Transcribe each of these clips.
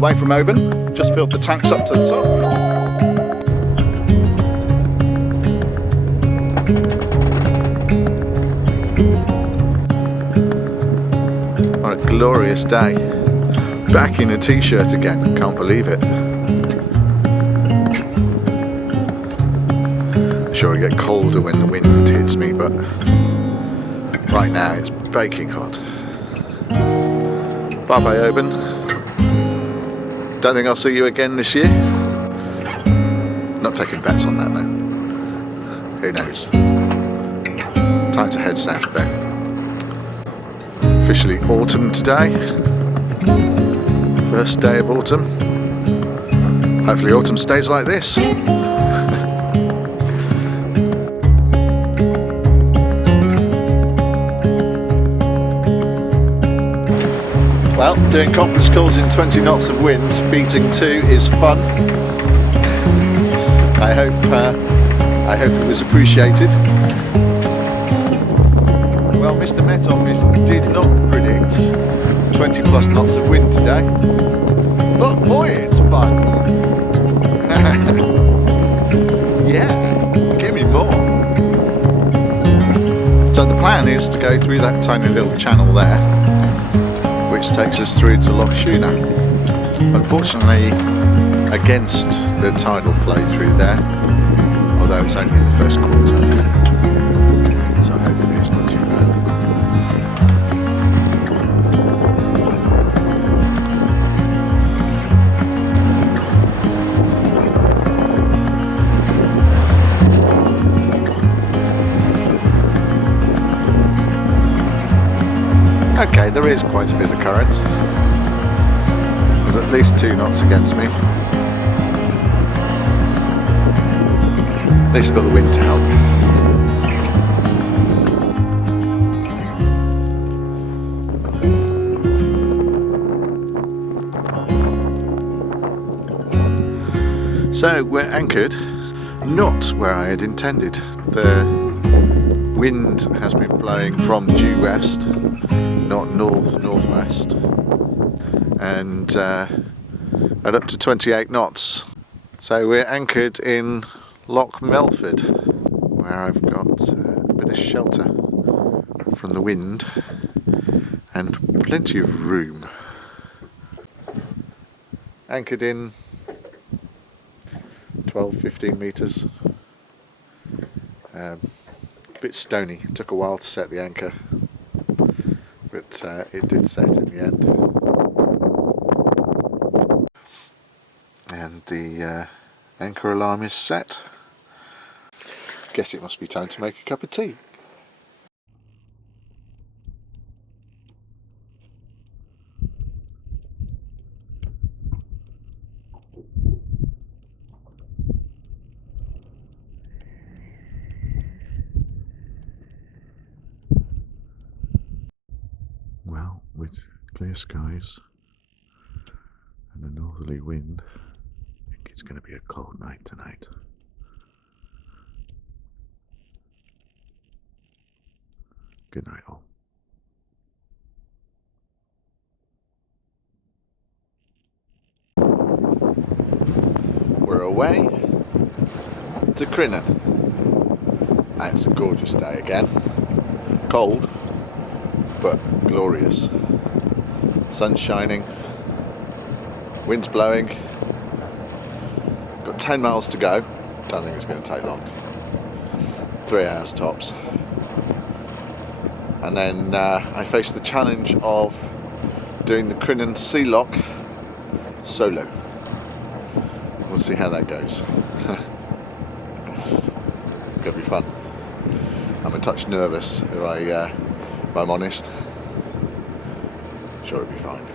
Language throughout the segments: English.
away from Oban, just filled the tanks up to the top. What a glorious day. Back in a t-shirt again, can't believe it. Sure, I get colder when the wind hits me, but right now it's baking hot. Bye bye, Oban. Don't think I'll see you again this year. Not taking bets on that though. Who knows? Time to head south there. Officially autumn today. First day of autumn. Hopefully autumn stays like this. Well, doing conference calls in 20 knots of wind, beating 2 is fun. I hope it was appreciated. Well, Mr. Met Office did not predict 20 plus knots of wind today, but boy, it's fun. Yeah, give me more. So the plan is to go through that tiny little channel there, which takes us through to Loch. Unfortunately, against the tidal flow through there, although it's only the first quarter, so hopefully it's not too bad. Okay, there is quite a bit of current. There's at least 2 knots against me. At least I've got the wind to help. So we're anchored, not where I had intended. The wind has been blowing from due west, not northwest, and at up to 28 knots. So we're anchored in Loch Milford, where I've got a bit of shelter from the wind and plenty of room. Anchored in 12-15 metres. A bit stony, it took a while to set the anchor, but it did set in the end. And the anchor alarm is set. Guess it must be time to make a cup of tea. Well, with clear skies and a northerly wind, I think it's going to be a cold night tonight. Good night all. We're away to Crinan. It's a gorgeous day again. Cold, but glorious. Sun's shining, wind's blowing. Got 10 miles to go. Don't think it's going to take long. 3 hours tops. And then I face the challenge of doing the Crinan Sea Loch solo. We'll see how that goes. It's going to be fun. I'm a touch nervous if I'm honest. Sure, it'll be fine.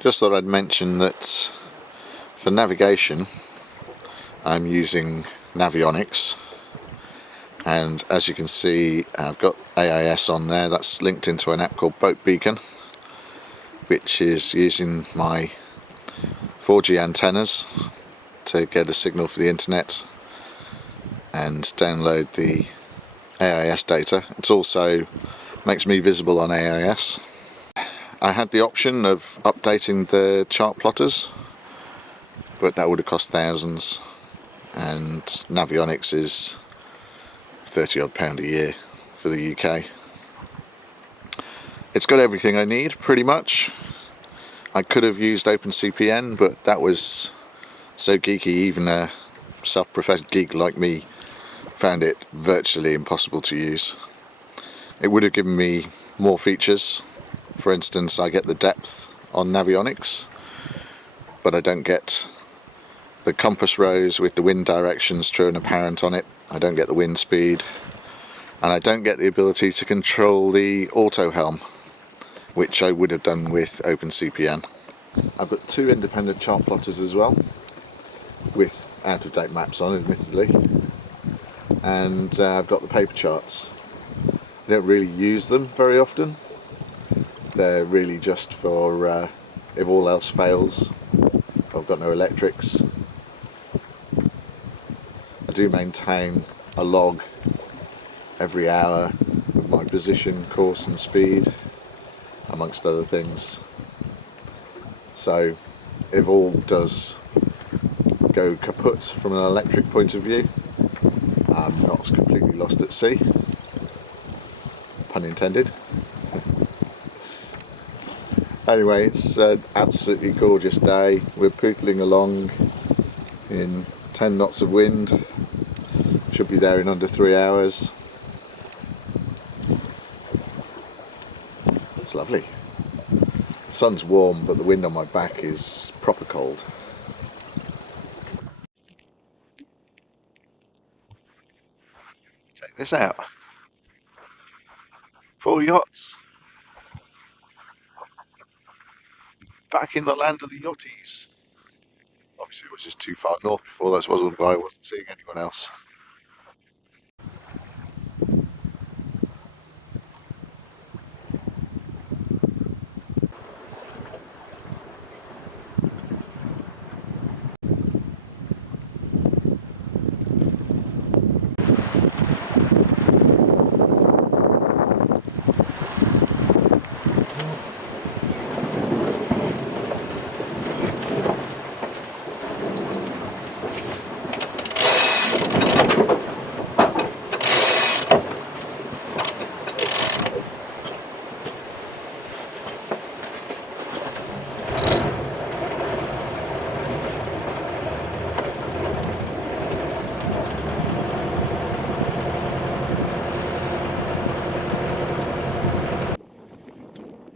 Just thought I'd mention that for navigation I'm using Navionics, And as you can see, I've got AIS on there. That's linked into an app called Boat Beacon, which is using my 4G antennas to get a signal for the internet and download the AIS data. It also makes me visible on AIS. I had the option of updating the chart plotters, but that would have cost thousands, and Navionics is £30 odd a year for the UK. It's got everything I need pretty much. I could have used OpenCPN, but that was so geeky, even a self-professed geek like me found it virtually impossible to use. It would have given me more features. For instance, I get the depth on Navionics, but I don't get the compass rose with the wind directions true and apparent on it. I don't get the wind speed, and I don't get the ability to control the auto helm, which I would have done with OpenCPN. I've got two independent chart plotters as well, with out-of-date maps on, admittedly, and I've got the paper charts. I don't really use them very often. They're really just for if all else fails. I've got no electrics. I do maintain a log every hour of my position, course and speed, amongst other things. So if all does go kaput from an electric point of view, I'm not completely lost at sea, pun intended. Anyway, it's an absolutely gorgeous day. We're pootling along in 10 knots of wind. Should be there in under 3 hours. It's lovely. The sun's warm, but the wind on my back is proper cold. Check this out. 4 yachts. Back in the land of the yachties. Obviously it was just too far north before, that's why I wasn't seeing anyone else.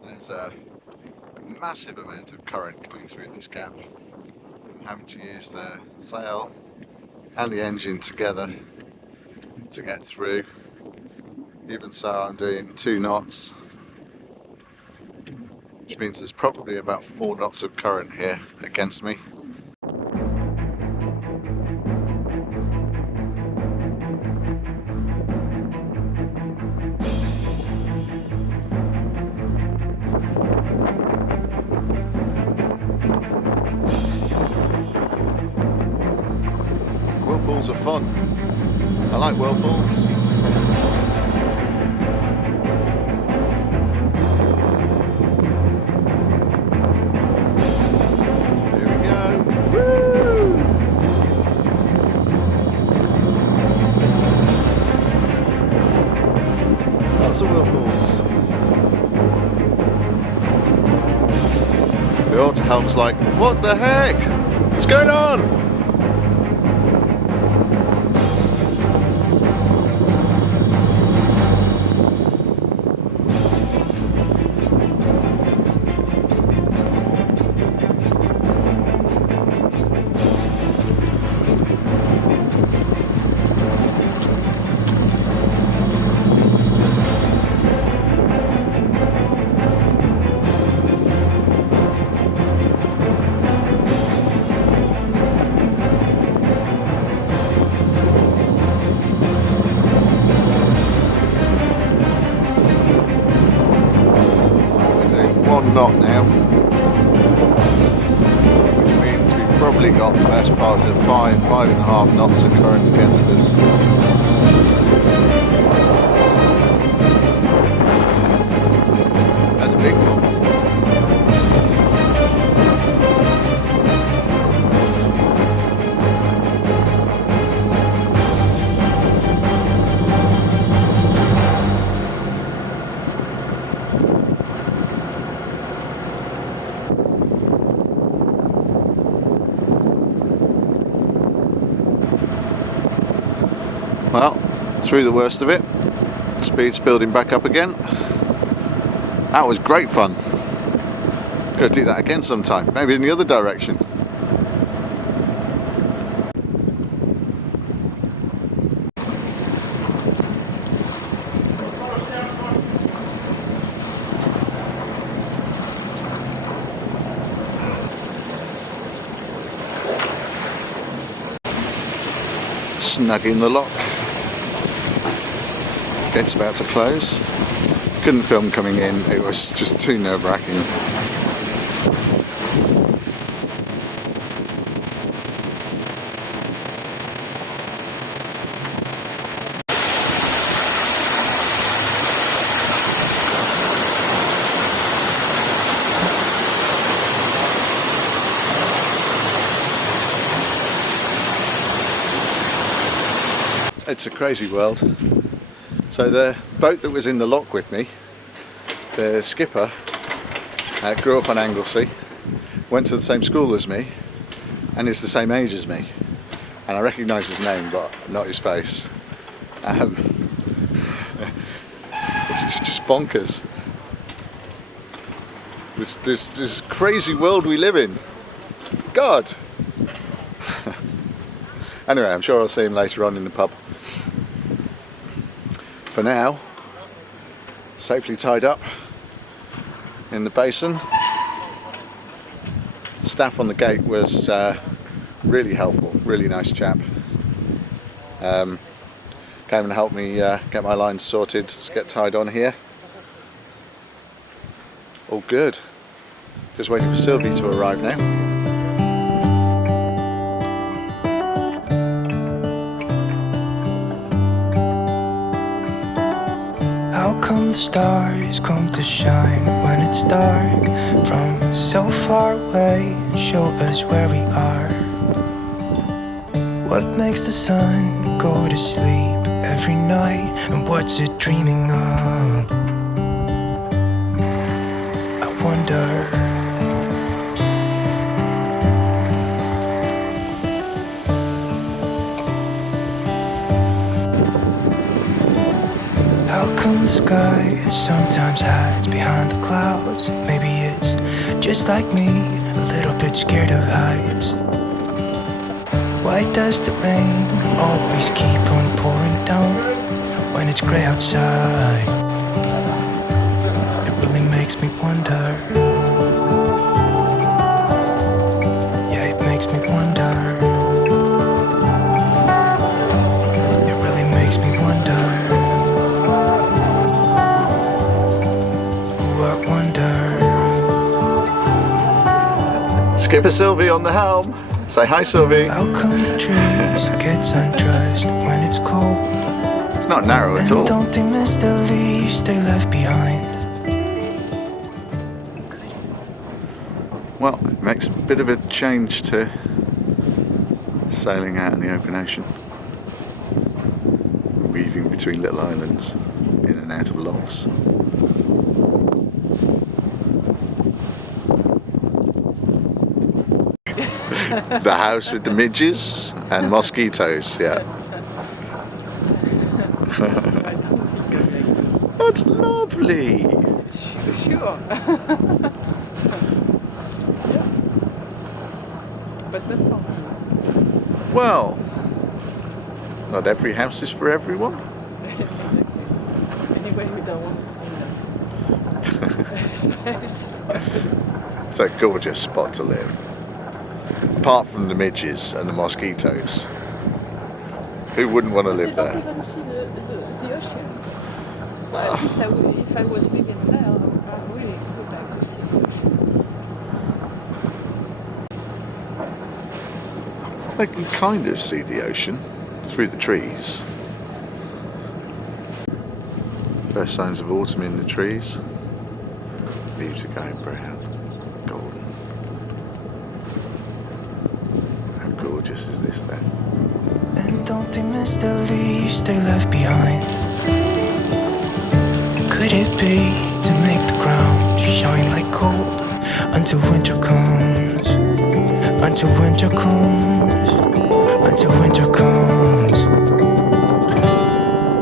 There's a massive amount of current coming through this gap. I'm having to use the sail and the engine together to get through. Even so, I'm doing 2 knots, which means there's probably about 4 knots of current here against me. Whirlpools are fun. I like whirlpools. Here we go. Woo! Lots of whirlpools. The auto helm's like, what the heck? What's going on? now. Which means we've probably got the best part of 5.5 knots of current against us. That's a big one. Well, through the worst of it, speed's building back up again. That was great fun. Gotta do that again sometime, maybe in the other direction. Snug in the lock. Gate's about to close. Couldn't film coming in, it was just too nerve-wracking. It's a crazy world. So the boat that was in the lock with me, the skipper, grew up on Anglesey, went to the same school as me, and is the same age as me. And I recognise his name, but not his face. It's just bonkers. This crazy world we live in. God! Anyway, I'm sure I'll see him later on in the pub. For now, safely tied up in the basin. Staff on the gate was really helpful, really nice chap. Came and helped me get my lines sorted, get tied on here. All good. Just waiting for Sylvie to arrive now. How come the stars come to shine when it's dark from so far away and show us where we are? What makes the sun go to sleep every night, and what's it dreaming of? I wonder. How come the sky sometimes hides behind the clouds? Maybe it's just like me, a little bit scared of heights. Why does the rain always keep on pouring down when it's grey outside? It really makes me wonder. Yeah, it makes me wonder. It really makes me wonder. Skipper Sylvie on the helm. Say hi, Sylvie. How come the trees gets undressed when it's cold? It's not narrow at all. Don't they miss the leaves they left behind? Well, it makes a bit of a change to sailing out in the open ocean, weaving between little islands, in and out of lochs. The house with the midges and mosquitoes, yeah. That's lovely. Sure. Yeah. But not for me. Well, not every house is for everyone. Exactly. Anyway, we don't want space. It's a gorgeous spot to live. Apart from the midges and the mosquitoes. Who wouldn't want to live You don't there? even see the ocean. Well, at least if I was living there, I really would like to see the ocean. I can kind of see the ocean through the trees. First signs of autumn in the trees. Leaves are going brown, golden. How gorgeous is this then? And don't they miss the leaves they left behind? Could it be to make the ground shine like gold until winter comes? Until winter comes, until winter comes.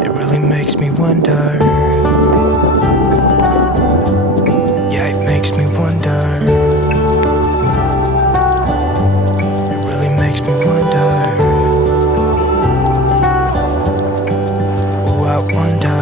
It really makes me wonder. Yeah, it makes me wonder. It really makes me wonder. Oh, I wonder.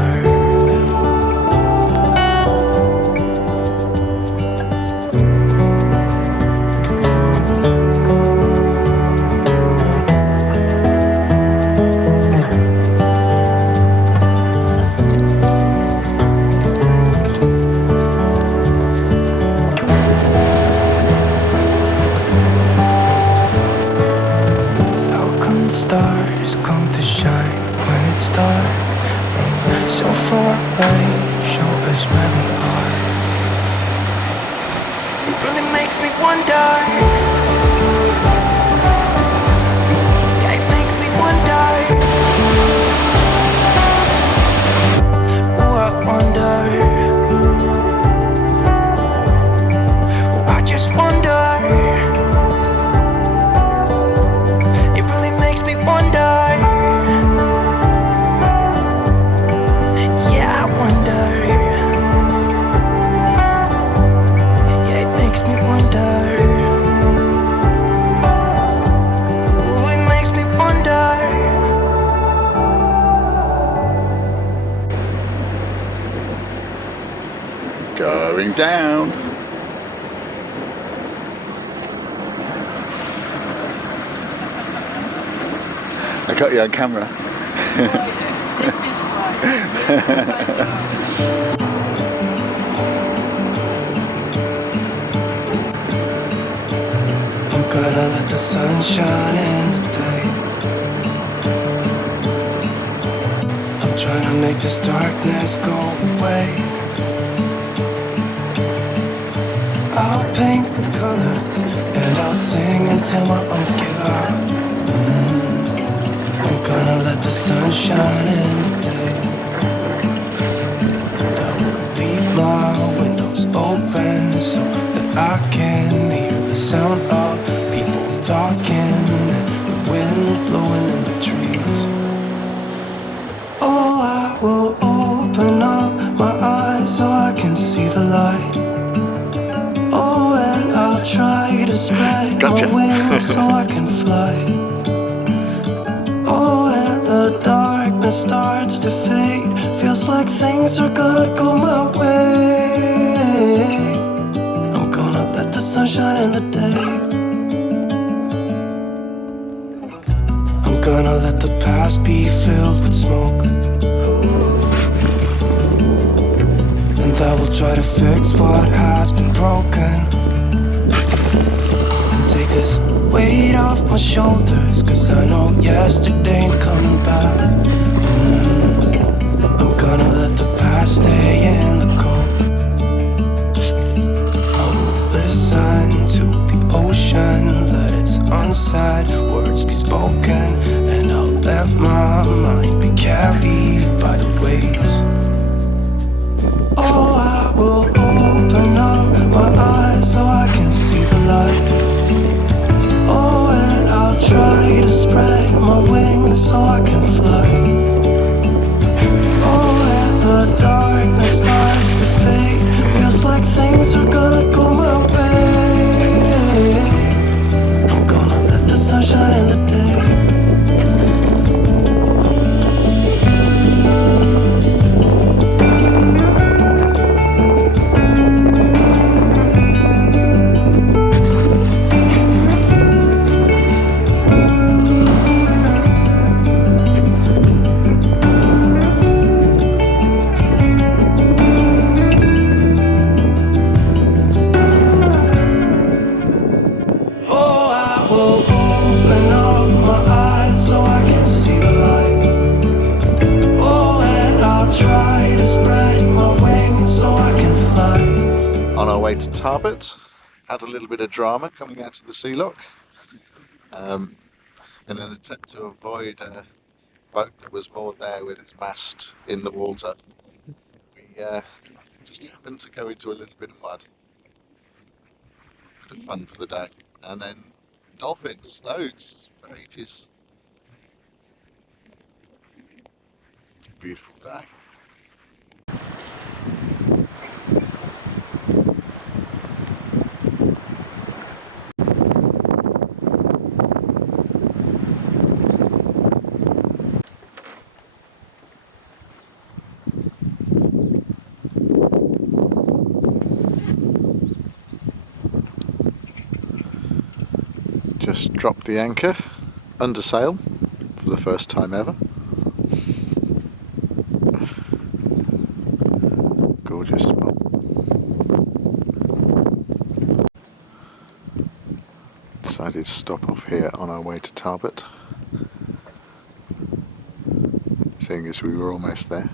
Stars come to shine when it's dark. From so far away, show us where we are. It really makes me wonder. Yeah, it makes me wonder. Oh, I wonder. Oh, I just wonder. Going down. I got you on camera. I'm gonna let the sun shine in the day. I'm trying to make this darkness go away. I'll paint with colors and I'll sing until my lungs give out. I'm gonna let the sun shine in the day. And I will leave my windows open so that I can hear the sound of people talking and the wind blowing in the trees. Oh, I will open up my eyes so I can see the light. Oh, and I'll try to spread my wings so I can fly. Oh, and the darkness starts to fade. Feels like things are gonna go my way. I'm gonna let the sun shine in the day. I'm gonna let the past be filled with smoke. And I will try to fix what has been broken. And take this weight off my shoulders, 'cause I know yesterday ain't coming back. I'm gonna let the past stay in the cold. I will listen to the ocean, let its unsaid words be spoken. And I'll let my mind be carried by the waves. Oh, I will open up my eyes so I can see the light. Oh, and I'll try to spread my wings so I can fly. Oh, and the darkness starts to fade. Feels like things are gonna go my way. I'm gonna let the sun shine in the day. way to Tarbert. Had a little bit of drama coming out of the sea lock. In an attempt to avoid a boat that was moored there with its mast in the water, we just happened to go into a little bit of mud. Bit of fun for the day. And then dolphins, loads, for ages. It's a beautiful day. Just dropped the anchor under sail for the first time ever. Gorgeous spot. Decided to stop off here on our way to Tarbert, seeing as we were almost there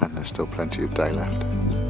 and there's still plenty of day left.